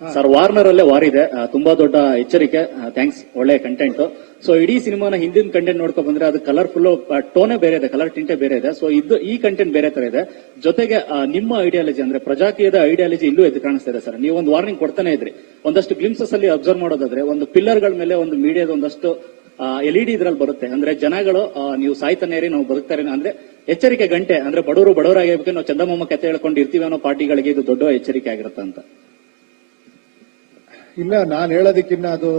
Sir Warner ಅಲ್ಲೇ war ಇದೆ. ತುಂಬಾ ದೊಡ್ಡ ಎಚ್ಚರಿಕೆ. ಥ್ಯಾಂಕ್ಸ್ ಒಳ್ಳೆ ಕಂಟೆಂಟ್ ಸೊ ಇಡೀ ಸಿನಿಮಾನ ಹಿಂದಿನ ಕಂಟೆಂಟ್ ನೋಡ್ಕೊ ಬಂದ್ರೆ ಅದು ಕಲರ್ಫುಲ್ ಟೋನೇ ಬೇರೆ ಇದೆ ಕಲರ್ ಟಿಂಟೆ ಬೇರೆ ಇದೆ. ಸೊ ಇದು ಈ ಕಂಟೆಂಟ್ ಬೇರೆ ತರ ಇದೆ. ಜೊತೆಗೆ ನಿಮ್ಮ ಐಡಿಯಾಲಜಿ ಅಂದ್ರೆ ಪ್ರಜಾಕೀಯದ ಐಡಿಯಾಲಜಿ ಇಲ್ಲೂ ಎದ್ದು ಕಾಣಿಸ್ತಾ ಇದೆ ಸರ್ ನೀವು ಒಂದು ವಾರ್ನಿಂಗ್ ಕೊಡ್ತಾನೆ ಇದ್ರಿ. ಒಂದಷ್ಟು ಗ್ಲಿಮ್ಸಸ್ ಅಲ್ಲಿ ಅಬ್ಸರ್ವ್ ಮಾಡೋದಾದ್ರೆ, ಒಂದು ಪಿಲ್ಲರ್ಗಳ ಮೇಲೆ ಒಂದು ಮೀಡಿಯಾದ ಒಂದಷ್ಟು ಎಲ್ ಡಿ ಇದ್ರಲ್ಲಿ ಬರುತ್ತೆ. ಅಂದ್ರೆ ಜನಗಳು ನೀವು ಸಾಯ್ತಾನೆ ರೀ ನಾವು ಬದುಕ್ತಾರೆ ಅಂದ್ರೆ ಎಚ್ಚರಿಕೆ ಗಂಟೆ. ಅಂದ್ರೆ ಬಡವರು ಬಡವರಾಗಿರ್ಬೇಕು ನಾವು ಚಂದಮಾಮ ಕತೆ ಹೇಳ್ಕೊಂಡು ಇರ್ತೀವಿ ಅನ್ನೋ ಪಾರ್ಟಿಗಳಿಗೆ ಇದು ದೊಡ್ಡ ಎಚ್ಚರಿಕೆ ಆಗಿರುತ್ತೆ ಅಂತ ಇಲ್ಲ, ನಾನು ಹೇಳೋದಕ್ಕಿನ್ನ ಅದು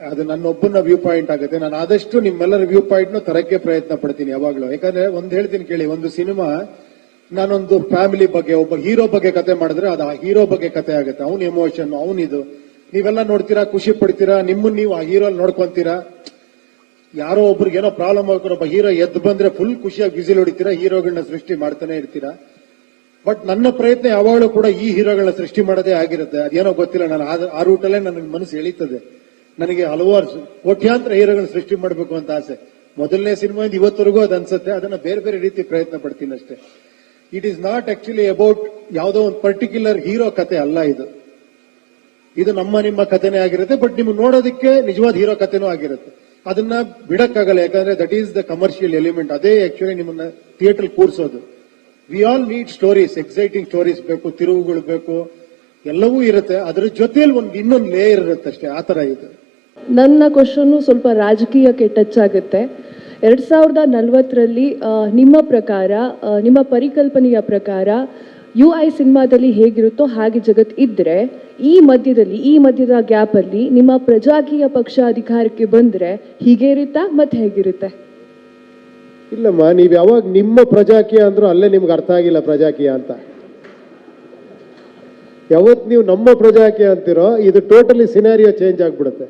ಅದು ನನ್ನೊಬ್ಬನ ವ್ಯೂ ಪಾಯಿಂಟ್ ಆಗುತ್ತೆ. ನಾನು ಆದಷ್ಟು ನಿಮ್ಮೆಲ್ಲರ ವ್ಯೂ ಪಾಯಿಂಟ್ ನು ತರಕ್ಕೆ ಪ್ರಯತ್ನ ಪಡ್ತೀನಿ ಯಾವಾಗಲೂ. ಯಾಕಂದ್ರೆ ಒಂದ್ ಹೇಳ್ತೀನಿ ಕೇಳಿ, ಒಂದು ಸಿನಿಮಾ ನಾನೊಂದು ಫ್ಯಾಮಿಲಿ ಬಗ್ಗೆ, ಒಬ್ಬ ಹೀರೋ ಬಗ್ಗೆ ಕತೆ ಮಾಡಿದ್ರೆ ಅದು ಆ ಹೀರೋ ಬಗ್ಗೆ ಕತೆ ಆಗುತ್ತೆ. ಅವ್ನ ಎಮೋಷನ್ ಅವನಿದು ನೀವೆಲ್ಲ ನೋಡ್ತೀರಾ, ಖುಷಿ ಪಡ್ತೀರಾ ನಿಮ್ಮನ್ನ ನೀವು ಆ ಹೀರೋ ನೋಡ್ಕೊಂತೀರಾ? ಯಾರೋ ಒಬ್ರಿಗೆ ಏನೋ ಪ್ರಾಬ್ಲಮ್ ಆಗ್ತಾರೆ, ಒಬ್ಬ ಹೀರೋ ಎದ್ದು ಬಂದ್ರೆ ಫುಲ್ ಖುಷಿಯಾಗಿ ಬಿಸಿಲ್ ಹೊಡಿತೀರಾ ಹೀರೋಗಳನ್ನ ಸೃಷ್ಟಿ ಮಾಡ್ತಾನೆ ಇರ್ತೀರಾ? ಬಟ್ ನನ್ನ ಪ್ರಯತ್ನ ಯಾವಾಗಲೂ ಕೂಡ ಈ ಹೀರೋಗಳನ್ನ ಸೃಷ್ಟಿ ಮಾಡೋದೇ ಆಗಿರುತ್ತೆ. ಅದೇನೋ ಗೊತ್ತಿಲ್ಲ ನಾನು ಆ- ರೂಟಲ್ಲೇ ನನ್ನ ಮನಸ್ಸು ಎಳೀತದೆ. ನನಗೆ ಹಲವಾರು ಕೋಟ್ಯಾಂತರ ಹೀರೋಗಳನ್ನ ಸೃಷ್ಟಿ ಮಾಡಬೇಕು ಅಂತ ಆಸೆ. ಮೊದಲನೇ ಸಿನಿಮಾದಿಂದ ಇವತ್ತರೆಗೂ ಅದು ಅನ್ಸುತ್ತೆ. ಅದನ್ನ ಬೇರೆ ಬೇರೆ ರೀತಿ ಪ್ರಯತ್ನ ಪಡ್ತೀನಿ ಅಷ್ಟೇ. It is not actually about ಯಾವುದೋ ಒಂದು ಪರ್ಟಿಕ್ಯುಲರ್ ಹೀರೋ ಕತೆ ಅಲ್ಲ ಇದು. ಇದು ನಮ್ಮ ನಿಮ್ಮ ಕಥೆನೇ ಆಗಿರುತ್ತೆ. ಬಟ್ ನಿಮ್ಗೆ ನೋಡೋದಕ್ಕೆ ನಿಜವಾದ ಹೀರೋ ಕಥೆನೂ ಆಗಿರುತ್ತೆ. ಅದನ್ನ ಬಿಡಕ್ಕಾಗಲ್ಲ. ಯಾಕಂದ್ರೆ that is the commercial element ಅದೇ ಆಕ್ಚುಲಿ ನಿಮ್ಮನ್ನ theatre ಕೂರಿಸೋದು. We all need stories exciting stories ಬೇಕು, ತಿರುವುಗಳು ಬೇಕು. ಎಲ್ಲವೂ ಇರುತ್ತೆ. ಅದರ ಜೊತೆಯಲ್ಲಿ ಒಂದು ಇನ್ನೊಂದು ಲೇಯರ್ ಇರುತ್ತೆ ಅಷ್ಟೇ. ಆ ತರ ಇದೆ. ನನ್ನ ಕ್ವಶನ್ನು ಸ್ವಲ್ಪ ರಾಜಕೀಯಕ್ಕೆ ಟಚ್ ಆಗುತ್ತೆ. ಎರಡ್ ಸಾವಿರದ ನಲವತ್ತರಲ್ಲಿ ನಿಮ್ಮ ಪ್ರಕಾರ ನಿಮ್ಮ ಪರಿಕಲ್ಪನೆಯ ಪ್ರಕಾರ ಯು ಐ ಸಿನಿಮಾದಲ್ಲಿ ಹೇಗಿರುತ್ತೋ ಹಾಗೆ ಜಗತ್ ಇದ್ರೆ, ಈ ಮಧ್ಯದಲ್ಲಿ, ಈ ಮಧ್ಯದ ಗ್ಯಾಪಲ್ಲಿ ನಿಮ್ಮ ಪ್ರಜಾಕೀಯ ಪಕ್ಷ ಅಧಿಕಾರಕ್ಕೆ ಬಂದ್ರೆ ಹೀಗೆ ಇರುತ್ತಾ ಮತ್ತೆ ಹೇಗಿರುತ್ತೆ? ಇಲ್ಲಮ್ಮ, ನೀವು ಯಾವಾಗ ನಿಮ್ಮ ಪ್ರಜಾಕೀಯ ಅಂದ್ರು ಅಲ್ಲೇ ನಿಮ್ಗೆ ಅರ್ಥ ಆಗಿಲ್ಲ ಪ್ರಜಾಕೀಯ ಅಂತ. ಯಾವತ್ತು ನೀವು ನಮ್ಮ ಪ್ರಜಾಕೀಯ ಅಂತೀರೋ, ಇದು ಟೋಟಲಿ ಸಿನಾರಿಯೋ ಚೇಂಜ್ ಆಗ್ಬಿಡುತ್ತೆ.